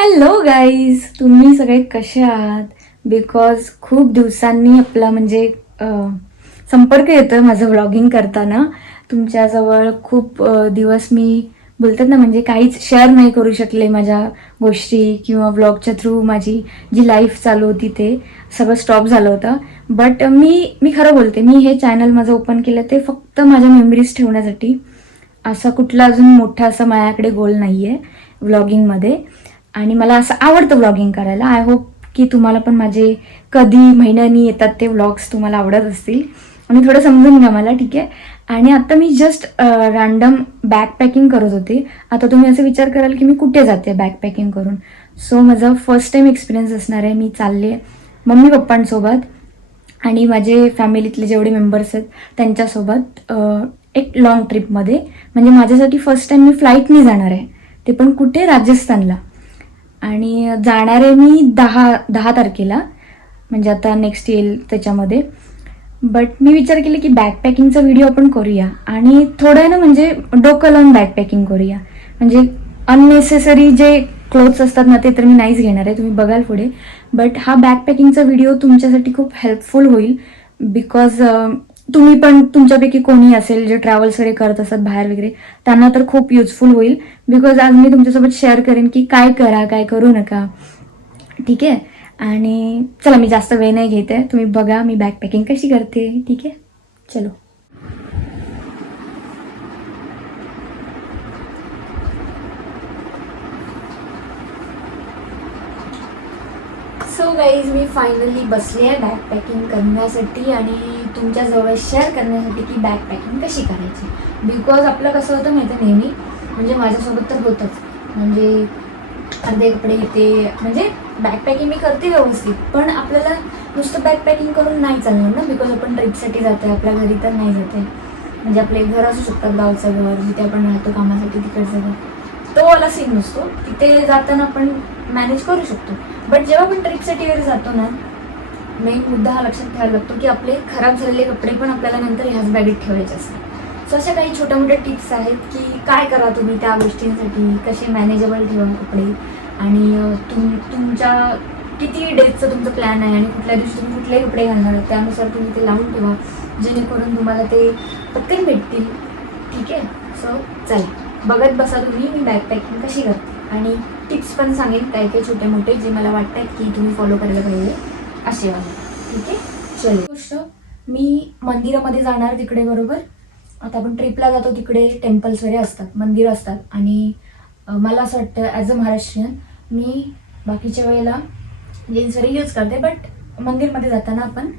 Hello guys, तुम्ही सगळे कसे आहात? बिकॉज खूप दिवसांनी आपला म्हणजे संपर्क येतोय माझं व्लॉगिंग करताना. तुमच्याजवळ खूप दिवस मी बोलतात ना म्हणजे काहीच शेअर नाही करू शकले माझ्या गोष्टी किंवा व्लॉगच्या थ्रू माझी जी लाईफ चालू होती ते सगळं स्टॉप झालं होतं. बट मी खरं बोलते, मी हे चॅनल माझं ओपन केलं ते फक्त माझ्या मेमरीज ठेवण्यासाठी. असा कुठला अजून मोठा असा माझ्याकडे गोल नाही आहे व्लॉगिंगमध्ये. आणि मला असं आवडतं व्लॉगिंग करायला. आय होप की तुम्हाला पण माझे कधी महिन्यांनी येतात ते व्लॉग्स तुम्हाला आवडत असतील. आणि थोडं समजून घ्या मला, ठीक आहे. आणि आता मी जस्ट रॅन्डम बॅकपॅकिंग करत होते. आता तुम्ही असं विचार कराल की मी कुठे जाते बॅकपॅकिंग करून. सो माझा फर्स्ट टाइम एक्सपिरियन्स असणार आहे. मी चालले मम्मी पप्पांसोबत आणि माझे फॅमिलीतले जेवढे मेंबर्स आहेत त्यांच्यासोबत एक लॉंग ट्रिपमध्ये. म्हणजे माझ्यासाठी फर्स्ट टाइम मी फ्लाईटनी जाणार आहे, ते पण कुठे, राजस्थानला. आणि जाणार आहे मी 10 तारखेला, म्हणजे आता नेक्स्ट येईल त्याच्यामध्ये. बट मी विचार केला की बॅकपॅकिंगचा व्हिडिओ आपण करूया आणि थोडं ना म्हणजे डोकं लावून बॅकपॅकिंग करूया. म्हणजे अननेसेसरी जे क्लोथ्स असतात ना ते तर मी नाहीच घेणार आहे, तुम्ही बघाल पुढे. बट हा बॅकपॅकिंगचा व्हिडिओ तुमच्यासाठी खूप हेल्पफुल होईल. बिकॉज तुम्ही पण, तुमच्यापैकी कोणी असेल जे ट्रॅव्हल्स वगैरे करत असतात बाहेर वगैरे, त्यांना तर खूप युजफुल होईल. बिकॉज आज मी तुमच्यासोबत शेअर करेन की काय करा, काय करू नका, ठीक आहे. आणि चला, मी जास्त वेळ नाही घेते, तुम्ही बघा मी बॅकपॅकिंग कशी करते, ठीक आहे. चलो. सो गाईज, मी फायनली बसले आहे बॅकपॅकिंग करण्यासाठी आणि तुमच्याजवळ शेअर करण्यासाठी की बॅकपॅकिंग कशी करायची. बिकॉज आपलं कसं होतं माहिती आहे नेहमी, म्हणजे माझ्यासोबत तर होतंच. म्हणजे अर्धे कपडे येते, म्हणजे बॅकपॅकिंग मी करते व्यवस्थित, पण आपल्याला नुसतं बॅकपॅकिंग करून नाही चालणार ना. बिकॉज आपण ट्रिपसाठी जातो, आपल्या घरी तर नाही जाते. म्हणजे आपले घर असू शकतात, गावचं घर जिथे आपण राहतो कामासाठी, तिकडचं घर, तो वाला सीन नसतो. तिथे जाताना आपण मॅनेज करू शकतो. बट जेव्हा आपण ट्रिपसाठी वगैरे जातो ना, मेन मुद्दा हा लक्षात ठेवायला लागतो की आपले खराब झालेले कपडे पण आपल्याला नंतर ह्याच बॅगेत ठेवायचे असतात. सो अशा काही छोट्या मोठ्या टिप्स आहेत की काय करा तुम्ही त्या गोष्टींसाठी, कसे मॅनेजेबल ठेवा कपडे. आणि तुमच्या किती डेजचं तुमचं प्लॅन आहे आणि कुठल्या दिवशी तुम्ही कुठलेही कपडे घालणार आहात त्यानुसार तुम्ही ते लावून ठेवा, जेणेकरून तुम्हाला ते पटकन भेटतील, ठीक आहे. सो चला, बघत बसा तुम्ही मी बॅकपॅकिंग कशी करते. आणि टिप्स पण सांगेन काही काही छोटे मोठे जे मला वाटतात की तुम्ही फॉलो करायला पाहिजे असे वाले, ठीक आहे. चलो. गोष्ट, मी मंदिरामध्ये जाणार तिकडे, बरोबर. आता आपण ट्रिपला जातो तिकडे टेम्पल्स वगैरे असतात, मंदिरं असतात. आणि मला असं वाटतं ॲज अ महाराष्ट्रीयन मी बाकीच्या वेळेला जीन्स वगैरे यूज करते, बट मंदिरमध्ये जाताना आपण,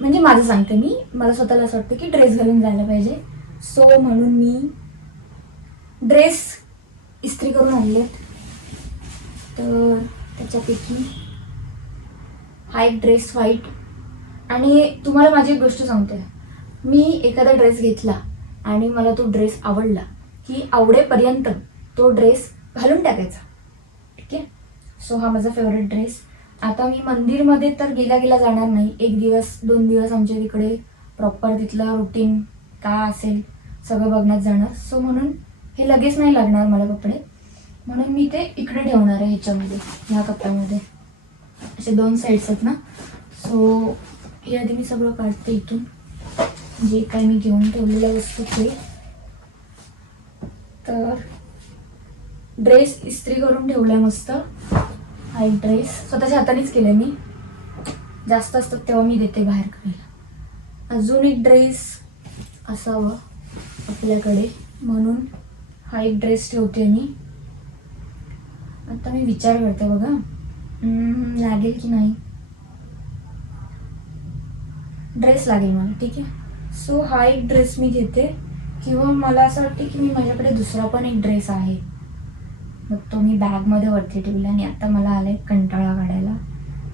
म्हणजे माझं सांगते मी, मला स्वतःला असं वाटतं की ड्रेस घालून जायला पाहिजे. सो म्हणून मी ड्रेस इस्त्री करून आणलेत. तर त्याच्यापैकी हा एक ड्रेस व्हाईट. आणि तुम्हाला माझी एक गोष्ट सांगते, मी एखादा ड्रेस घेतला आणि मला तो ड्रेस आवडला की आवडेपर्यंत तो ड्रेस घालून टाकायचा, ठीक आहे. सो हा माझा फेवरेट ड्रेस. आता मी मंदिरमध्ये तर गेला जाणार नाही, 1 दिवस 2 दिवस आमच्या तिकडे प्रॉपर तिथलं रुटीन काय असेल सगळं बघण्यात जाणार. सो म्हणून हे लगेच नाही लागणार मला कपडे, म्हणून मी ते इकडे ठेवणार आहे ह्याच्यामध्ये, ह्या कप्प्यामध्ये. असे 2 साईड्स आहेत ना. सो हे आधी मी सगळं काढते इथून, जे काय मी घेऊन ठेवलेल्या वस्तू ते. तर ड्रेस इस्त्री करून ठेवलाय मस्त. हा एक ड्रेस स्वतःच्या हातानेच केलाय मी, जास्त असतात तेव्हा मी देते बाहेर करायला. अजून एक ड्रेस असावं आपल्याकडे, म्हणून हा एक ड्रेस ठेवते मी. आता मी विचार करते बघा, लागेल की नाही. ड्रेस लागेल मला, ठीक आहे. सो हा एक ड्रेस मी घेते. किंवा मला असं वाटते की मी माझ्याकडे दुसरा पण एक ड्रेस आहे, मग तो मी बॅगमध्ये वरती ठेवला आणि आता मला आलाय कंटाळा काढायला.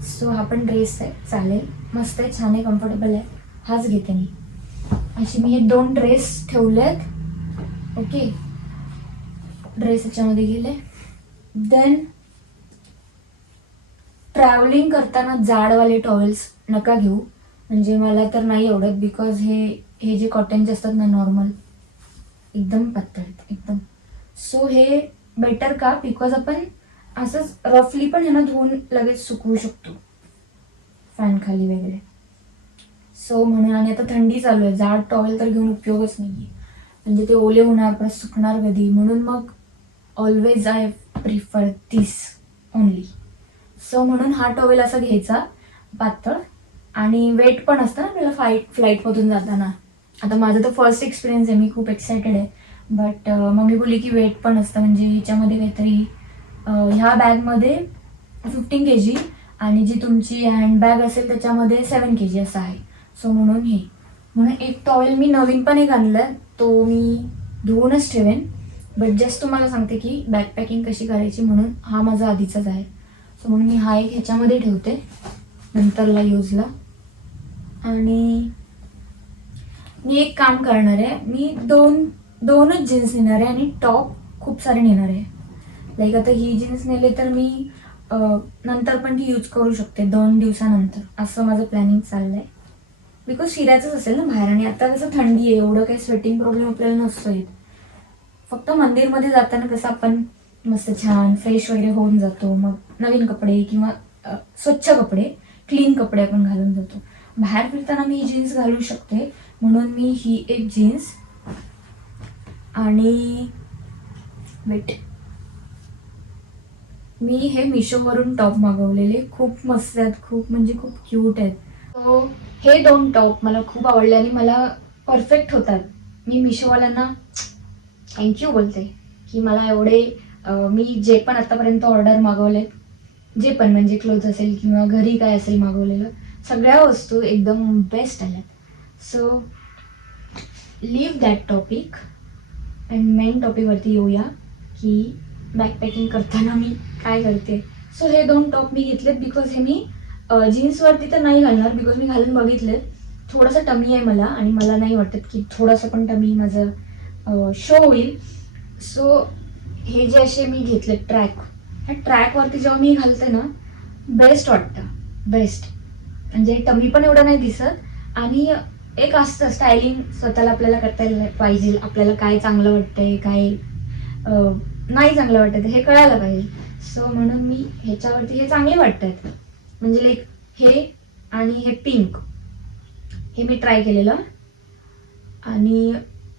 सो हा पण ड्रेस आहे, चालेल, मस्त आहे, छान आहे, कम्फर्टेबल आहे, हाच घेते मी. अशी मी हे 2 ड्रेस ठेवलेत, ओके. ड्रेस याच्यामध्ये गेले. देन ट्रॅव्हलिंग करताना जाडवाले टॉवेल्स नका घेऊ, म्हणजे मला तर नाही आवडत. बिकॉज हे जे कॉटनचे असतात ना, नॉर्मल एकदम पातळ एकदम. सो हे बेटर का, बिकॉज आपण असंच रफली पण ह्यानं धुवून लगेच सुकवू शकतो फॅन खाली वगैरे. सो म्हणून, आणि आता थंडी चालू आहे, जाड टॉवेल तर घेऊन उपयोगच नाही आहे, म्हणजे ते ओले होणार परत सुकणार कधी, म्हणून मग always I prefer this only. So म्हणून हा टॉवेल असा घ्यायचा पातळ, आणि वेट पण असतं ना आपल्याला फ्लाईटमधून जाताना. आता माझं तर फर्स्ट एक्सपिरियन्स आहे, मी खूप एक्सायटेड आहे, बट मम्मी बोलली की वेट पण असतं, म्हणजे ह्याच्यामध्ये काहीतरी ह्या बॅगमध्ये 15 kg आणि जी तुमची हँडबॅग असेल त्याच्यामध्ये 7 kg असं आहे. सो म्हणून एक टॉवेल मी नवीन पण एक आणलाय, तो मी धुवूनच ठेवेन, बट जस्ट तुम्हाला सांगते की बॅकपॅकिंग कशी करायची, म्हणून हा माझा आधीचाच आहे. सो म्हणून मी हा एक ह्याच्यामध्ये ठेवते नंतरला यूजला. आणि मी एक काम करणार आहे, मी दोनच जीन्स नेणार आहे आणि टॉप खूप सारे नेणार आहे. लाईक आता ही जीन्स नेले तर मी नंतर पण ती यूज करू शकते 2 दिवसानंतर, असं माझं प्लॅनिंग चाललंय. बिकॉज फिरायचंच असेल ना बाहेर, आणि आता कसं थंडी आहे, एवढं काही स्वेटिंग प्रॉब्लेम आपल्याला नसतो येत. फक्त मंदिरमध्ये जाताना कसं आपण मस्त छान फ्रेश वगैरे होऊन जातो, मग नवीन कपडे किंवा स्वच्छ कपडे, क्लीन कपडे आपण घालून जातो. बाहेर फिरताना मी ही जीन्स घालू शकते, म्हणून मी ही एक जीन्स आणि वेट, मी हे मिशोवरून टॉप मागवलेले, खूप मस्त आहेत, खूप म्हणजे खूप क्यूट आहेत. सो हे 2 टॉप मला खूप आवडले आणि मला परफेक्ट होतात. मी मिशोवाल्यांना थँक्यू बोलते की मला एवढे मी जे पण आतापर्यंत ऑर्डर मागवलेत, जे पण म्हणजे क्लोथ असेल किंवा घरी काय असेल मागवलेलं, सगळ्या वस्तू एकदम बेस्ट आल्यात. So leave that topic and main टॉपिकवरती येऊया की बॅकपॅकिंग करताना मी काय करते. सो हे 2 टॉप मी घेतलेत बिकॉज हे मी जीन्सवरती तर नाही घालणार, बिकॉज मी घालून बघितले, थोडासा टमी आहे मला, आणि मला नाही वाटत की थोडासा पण टमी माझं शो होईल. सो हे जे असे मी घेतले ट्रॅक, ह्या ट्रॅकवरती जेव्हा मी घालते ना, बेस्ट वाटतं, बेस्ट, म्हणजे टमी पण एवढं नाही दिसत, आणि एक असतं स्टायलिंग स्वतःला आपल्याला करता पाहिजे, आपल्याला काय चांगलं वाटतंय, काय नाही चांगलं वाटत हे कळायला पाहिजे. सो म्हणून मी ह्याच्यावरती हे चांगले वाटतात, म्हणजे लाईक हे आणि हे पिंक, हे मी ट्राय केलेलं, आणि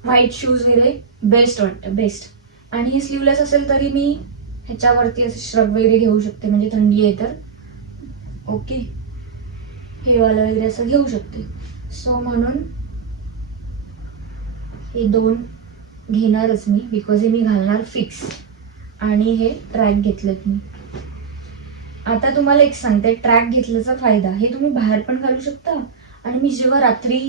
व्हाईट शूज वगैरे बेस्ट वाटतं, बेस्ट. आणि हे स्लीवलेस असेल तरी मी ह्याच्यावरती असं श्रग वगैरे घेऊ शकते, म्हणजे थंडी आहे तर ओके, हे वाला वगैरे असं घेऊ शकते. सो म्हणून हे 2 घेणारच मी, बिकॉज हे मी घालणार फिक्स, आणि हे ट्रॅक घेतलेत मी. आता तुम्हाला एक सांगते, ट्रॅक घेतल्याचा फायदा, हे तुम्ही बाहेर पण घालू शकता, आणि मी जेव्हा रात्री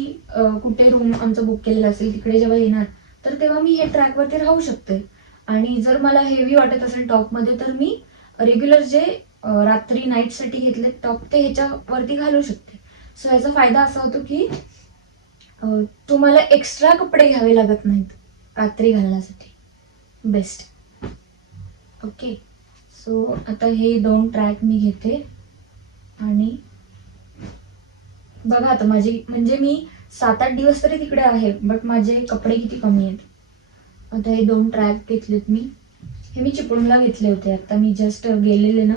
कुठे रूम आमचं बुक केलेलं असेल तिकडे जेव्हा येणार, तर तेव्हा मी हे ट्रॅकवरती राहू शकते. आणि जर मला हेवी वाटत असेल टॉपमध्ये, तर मी रेग्युलर जे रात्री नाईटसाठी घेतले टॉप, ते ह्याच्यावरती घालू शकते. सो ह्याचा फायदा असा होतो की तुम्हाला एक्स्ट्रा कपडे घ्यावे लागत नाहीत रात्री घालण्यासाठी, बेस्ट. ओके, सो आता हे 2 ट्रॅक मी घेते, आणि बघा आता माझी, म्हणजे मी 7-8 दिवस तरी तिकडे आहे, बट माझे कपडे किती कमी आहेत. आता हे 2 ट्रॅक घेतलेत मी, हे मी चिपळूणला घेतले होते, आता मी जस्ट गेलेले ना,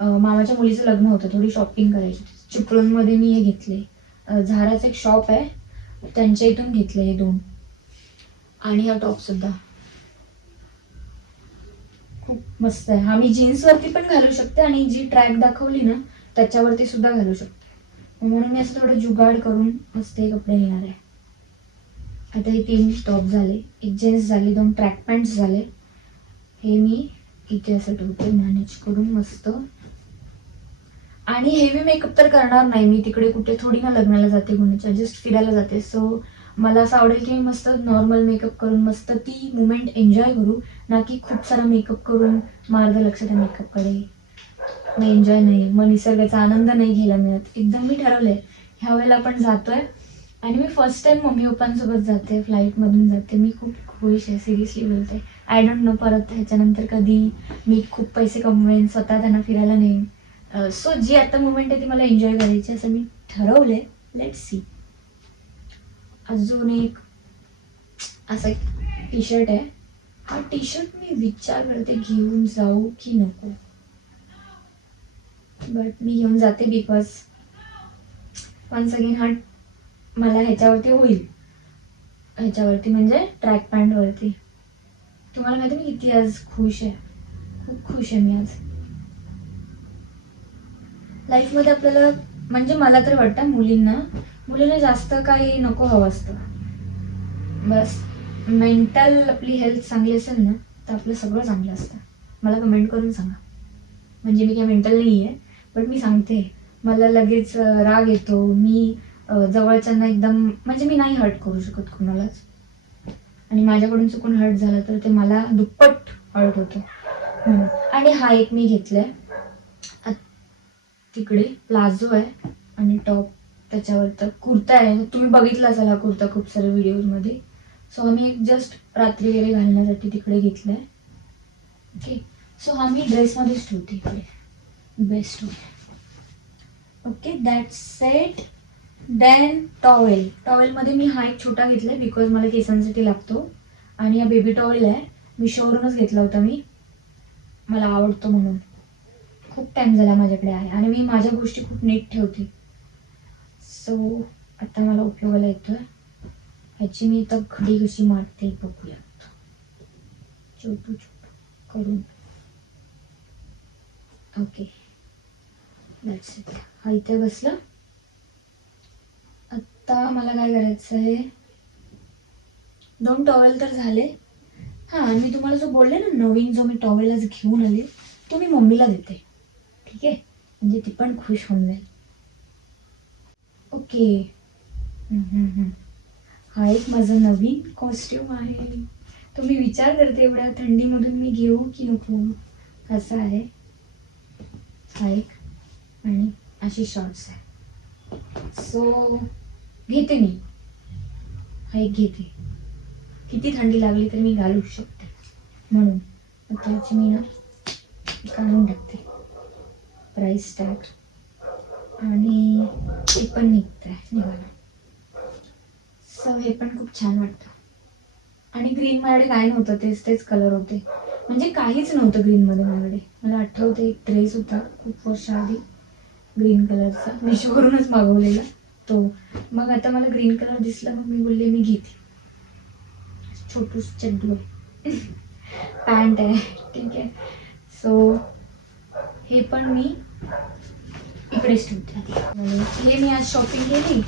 मामाच्या मुलीचं लग्न होतं, थोडी शॉपिंग करायची, चिपळूणमध्ये मी हे घेतले. झाराचं एक शॉप आहे, त्यांच्या इथून घेतले हे 2, आणि हा टॉप सुद्धा खूप मस्त आहे. हा मी जीन्सवरती पण घालू शकते, आणि जी ट्रॅक दाखवली ना त्याच्यावरती सुद्धा घालू शकते, म्हणून मी असं थोडं जुगाड करून मस्त हे कपडे घेणार आहे. आता हे 3 टॉप झाले, एक जीन्स झाली, 2 ट्रॅक पॅन्ट्स झाले, हे मी इथे असं ठेवते मॅनेज करून मस्त. आणि हेवी मेकअप तर करणार नाही मी, तिकडे कुठे थोडी ना लग्नाला जाते कोणाच्या, जस्ट फिरायला जाते. सो मला असं आवडेल की मी मस्त नॉर्मल मेकअप करून मस्त ती मुमेंट एन्जॉय करू, ना की खूप सारा मेकअप करून माझं लक्ष त्या मेकअपकडे, मग एन्जॉय नाही, मग निसर्गाचा आनंद नाही घ्यायला मिळत. एकदम मी ठरवलंय ह्या वेळेला आपण जातोय, आणि मी फर्स्ट टाइम मम्मी पप्पांसोबत जाते, फ्लाईटमधून जाते, मी खूप खुश आहे, सिरियसली बोलते. आय डोंट नो परत ह्याच्यानंतर कधी मी खूप पैसे कमवेन, स्वतः त्यांना फिरायला नेईन. सो जी आता मुवमेंट आहे ती मला एन्जॉय करायची, असं मी ठरवलंय. Let's see. अजून एक असा एक टी शर्ट आहे, हा टी शर्ट मी विचार करते घेऊन जाऊ की नको. बट मी घेऊन जाते बिकॉज वन्स अगेन हा मला ह्याच्यावरती होईल, ह्याच्यावरती म्हणजे ट्रॅक पॅन्टवरती. तुम्हाला माहिती मी किती आज खुश आहे, खूप खुश आहे मी आज. लाईफमध्ये आपल्याला म्हणजे मला तरी वाटतं मुलींना जास्त काही नको हवं असतं. बस मेंटल आपली हेल्थ चांगली असेल ना तर आपलं सगळं चांगलं असतं. मला कमेंट करून सांगा. म्हणजे मी काय मेंटल नाही आहे, बट मी सांगते मला लगेच राग येतो. मी जवळच्यांना एकदम म्हणजे मी नाही हर्ट करू शकत कोणालाच, आणि माझ्याकडून चुकून हर्ट झालं तर ते मला दुप्पट हर्ट होतं म्हणून. आणि हा एक मी घेतलाय तिकडे प्लाझो आहे आणि टॉप त्याच्यावर तर कुर्ता आहे. तुम्ही बघितला असाल हा कुर्ता खूप साऱ्या व्हिडिओजमध्ये. सो आम्ही एक जस्ट रात्री वगैरे घालण्यासाठी तिकडे घेतलाय. ओके, सो हा मी ड्रेसमध्येच ठेवते इकडे, बेस्ट होईल. Okay, that's set. देन टॉवेलमध्ये मी हा एक छोटा घेतलाय बिकॉज मला केसांसाठी लागतो. आणि हा बेबी टॉवेल आहे, मिशोवरूनच घेतला होता मी, मला आवडतो म्हणून. खूप टाइम झाला माझ्याकडे आहे आणि मी माझ्या गोष्टी खूप नीट ठेवते. सो आता मला उपयोगाला येतोय. ह्याची मी तर घडी कशी मारते बघूयात, छोटू करून. Okay, that's it. हा इथे बसला. आता मला काय करायचं आहे, 2 टॉवेल तर झाले. हां, मी तुम्हाला जो बोलले ना नवीन जो मी टॉवेल आज घेऊन आले तो मी मम्मीला देते, ठीक आहे, म्हणजे ती पण खुश होऊन जाईल. ओके. हा एक माझा नवीन कॉस्ट्यूम आहे. तो मी विचार करते एवढ्या थंडीमधून मी घेऊ की नको. असा आहे हा एक, आणि अशी शॉर्ट्स आहे. सो घेते मी, हा एक घेते. किती थंडी लागली तरी मी घालू शकते म्हणून. आता ह्याची मी ना काढून टाकते प्राइस टॅग, आणि ते पण निघालं. सो हे पण खूप छान वाटतं. आणि ग्रीन माझ्याकडे काय नव्हतं, तेच कलर होते, म्हणजे काहीच नव्हतं ग्रीनमध्ये माझ्याकडे. मला आठवते एक ड्रेस होता खूप वर्ष आधी ग्रीन कलरचा, मिशोवरूनच मागवलेला तो. मग आता मला ग्रीन कलर दिसला, मग मी बोलले मी घेते. छोटूस चड्डू आहे, पॅन्ट आहे, ठीक आहे. सो हे पण मी इकडेच ठेवते. हे मी आज शॉपिंग केली.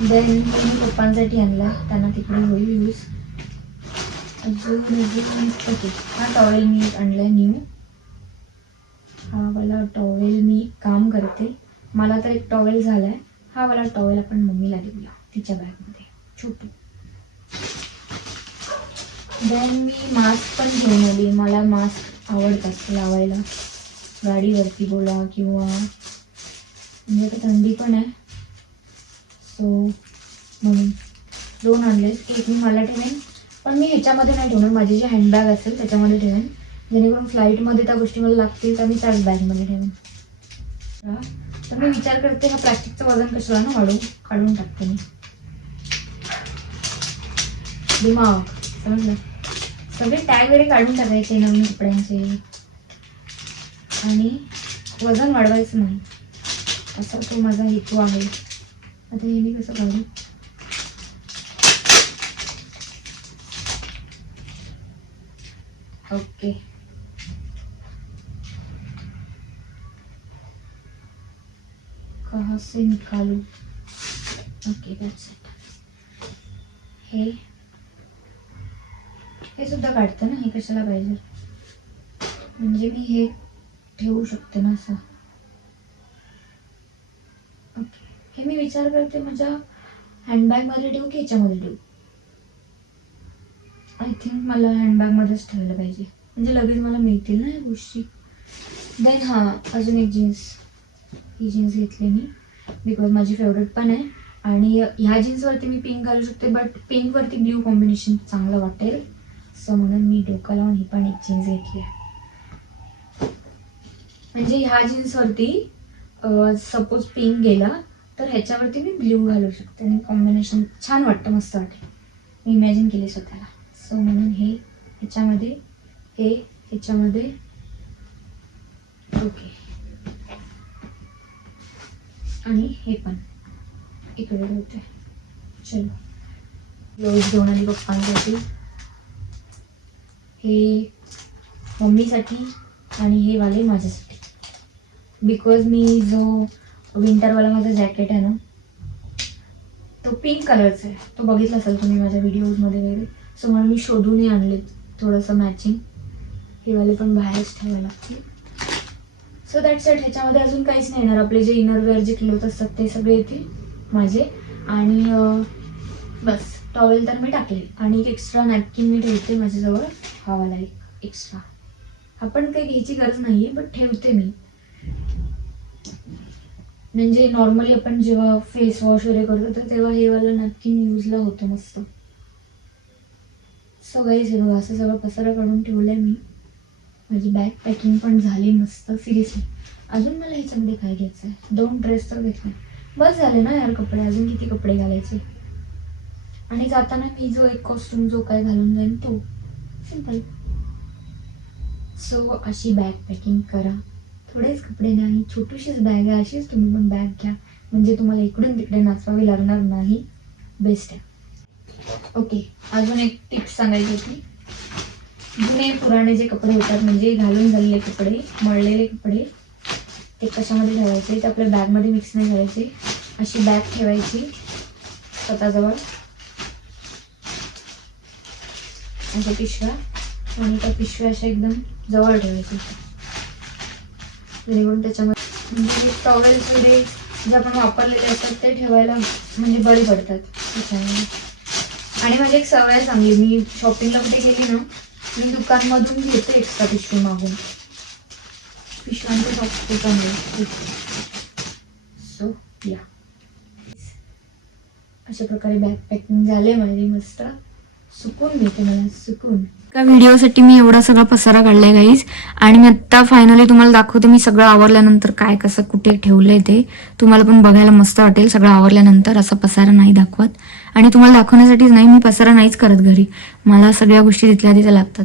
देन मी पप्पांसाठी आणला, त्यांना तिकडे होईल यूज. अजून ओके, हा टॉवेल मी आणलाय न्यू. हा वाला टॉवेल मी काम करते, मला तर एक टॉवेल झालाय. हा वाला टॉवेल आपण मम्मीला देऊया तिच्या बॅगमध्ये, छोटू. देन मी मास्क पण घेऊन आली. मला मास्क आवडतात लावायला, गाडीवरती बोला किंवा, म्हणजे आता थंडी पण आहे सो म्हणून 2 आणले. एक मी मला ठेवेन, पण मी ह्याच्यामध्ये नाही ठेवणार, माझी जी हँडबॅग असेल त्याच्यामध्ये ठेवेन, जेणेकरून फ्लाईटमध्ये त्या गोष्टी मला लागतील तर मी त्याच बॅगमध्ये ठेवेन. तर मी विचार करते हा प्लॅस्टिकचं वजन कशाला ना काढून टाकते मी. दिमाग समजलं, सगळे टॅग वगैरे काढून टाकायचे नवीन कपड्यांचे, आणि वजन वाढवायचं नाही, असा तो माझा हेतू आहे. आता हे मी कसं काढू. ओके, कहाँ से निकालू. Okay, that's it. हे सुद्धा काढते ना, हे कशाला पाहिजे, म्हणजे मी हे ठेवू शकते ना असं. ओके, हे मी विचार करते माझ्या हँडबॅगमध्ये ठेवू की ह्याच्यामध्ये ठेवू. आय थिंक मला हँडबॅगमध्येच ठेवलं पाहिजे, म्हणजे लगेच मला मिळतील ना या गोष्टी. देन हां, अजून एक जीन्स, ही जीन्स घेतली मी बिकॉज माझी फेवरेट पण आहे. आणि ह्या जीन्सवरती मी पिंक घालू शकते, बट पिंकवरती ब्ल्यू कॉम्बिनेशन चांगलं वाटेल, सो म्हणून मी डोकं लावून ही पण एक जीन्स घेतली आहे. म्हणजे ह्या जीन्सवरती सपोज पिंक गेला तर ह्याच्यावरती मी ब्ल्यू घालू शकते आणि कॉम्बिनेशन छान वाटतं, मस्त वाटेल. मी इमॅजिन केली स्वतःला. सो म्हणून हे ह्याच्यामध्ये, हे ह्याच्यामध्ये. ओके, आणि हे पण इकडे ठेवते. चलो ब्लाऊज घेऊन आली पप्पांसाठी, हे मम्मीसाठी आणि हे वाले माझ्यासाठी. बिकॉज मी जो विंटरवाला माझा जॅकेट आहे ना तो पिंक कलरचा आहे, तो बघितला असेल तुम्ही माझ्या व्हिडिओजमध्ये वगैरे. सो म्हणून मी शोधूनही आणले थोडंसं मॅचिंग. हे वाले पण बाहेरच ठेवायला लागतील. So that's it. ह्याच्यामध्ये अजून काहीच नाही येणार. आपले जे इनरवेअर जे क्लोथ असतात ते सगळे येतील माझे. आणि बस टॉवेल तर मी टाकले आणि एक एक्स्ट्रा नॅपकिन मी ठेवते माझ्याजवळ, हा वाला एक एक्स्ट्रा. आपण काही घ्यायची गरज नाही आहे बट ठेवते मी. म्हणजे नॉर्मली आपण जेव्हा फेस वॉश वगैरे करतो तर तेव्हा हे वाला नॅपकिन यूजला होतो मस्त. सो गाईज हे बघा असं सगळं पसारा काढून ठेवलं आहे मी. माझी बॅग पॅकिंग पण झाली मस्त. सिरियसली अजून मला ह्याच्यामध्ये काय घ्यायचं आहे, 2 ड्रेस तर घेतले, बस झाले ना यार कपडे. अजून किती कपडे घालायचे. आणि जाताना मी जो एक कॉस्ट्युम जो काय घालून जाईन तो सिंपल. सो अशी बॅग पॅकिंग करा. थोडेच कपडे नाही, छोटीशीच बॅग आहे. अशीच तुम्ही पण बॅग घ्या, म्हणजे तुम्हाला इकडून तिकडे नाचवावी लागणार नाही. बेस्ट आहे. ओके, अजून एक टिप्स सांगायची होती. जुने पुराणे जे कपडे होतात म्हणजे घालून झालेले कपडे, मळलेले कपडे, ते कशामध्ये ठेवायचे, ते आपल्या बॅगमध्ये मिक्स नाही करायचे. अशी बॅग ठेवायची स्वतःजवळ, अशा पिशव्या, आणि त्या पिशव्या अशा एकदम जवळ ठेवायची, जेणेकरून त्याच्यामध्ये म्हणजे टॉवेल्स वगैरे जे आपण वापरलेले असतात ते ठेवायला म्हणजे बरे पडतात त्याच्यामध्ये. आणि माझी एक सवय चांगली, मी शॉपिंगला कुठे गेली ना मी दुकानमधून घेते एक्स्ट्रा पिशवी मागून. पिशव्यांचे शॉप चांगले. सो या अशा प्रकारे बॅग पॅकिंग झाले माझी. मस्त सुकून मिळते मला, सुकून. एका व्हिडिओसाठी मी एवढा सगळा पसारा काढलाय गाईज. आणि मी आत्ता फायनली तुम्हाला दाखवते मी सगळं आवरल्यानंतर काय कसं कुठे ठेवलंय ते. तुम्हाला पण बघायला मस्त वाटेल सगळं आवरल्यानंतर. असा पसारा नाही दाखवत, आणि तुम्हाला दाखवण्यासाठीच नाही, मी पसारा नाहीच करत घरी. मला सगळ्या गोष्टी तिथल्या तिथं लागतात.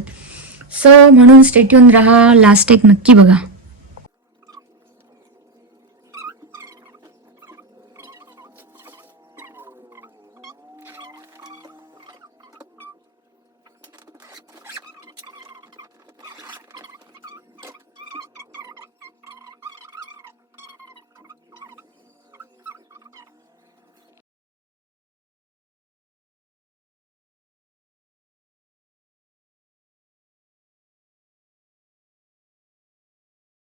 सो म्हणून स्टे ट्यून राहा, लास्ट एक नक्की बघा.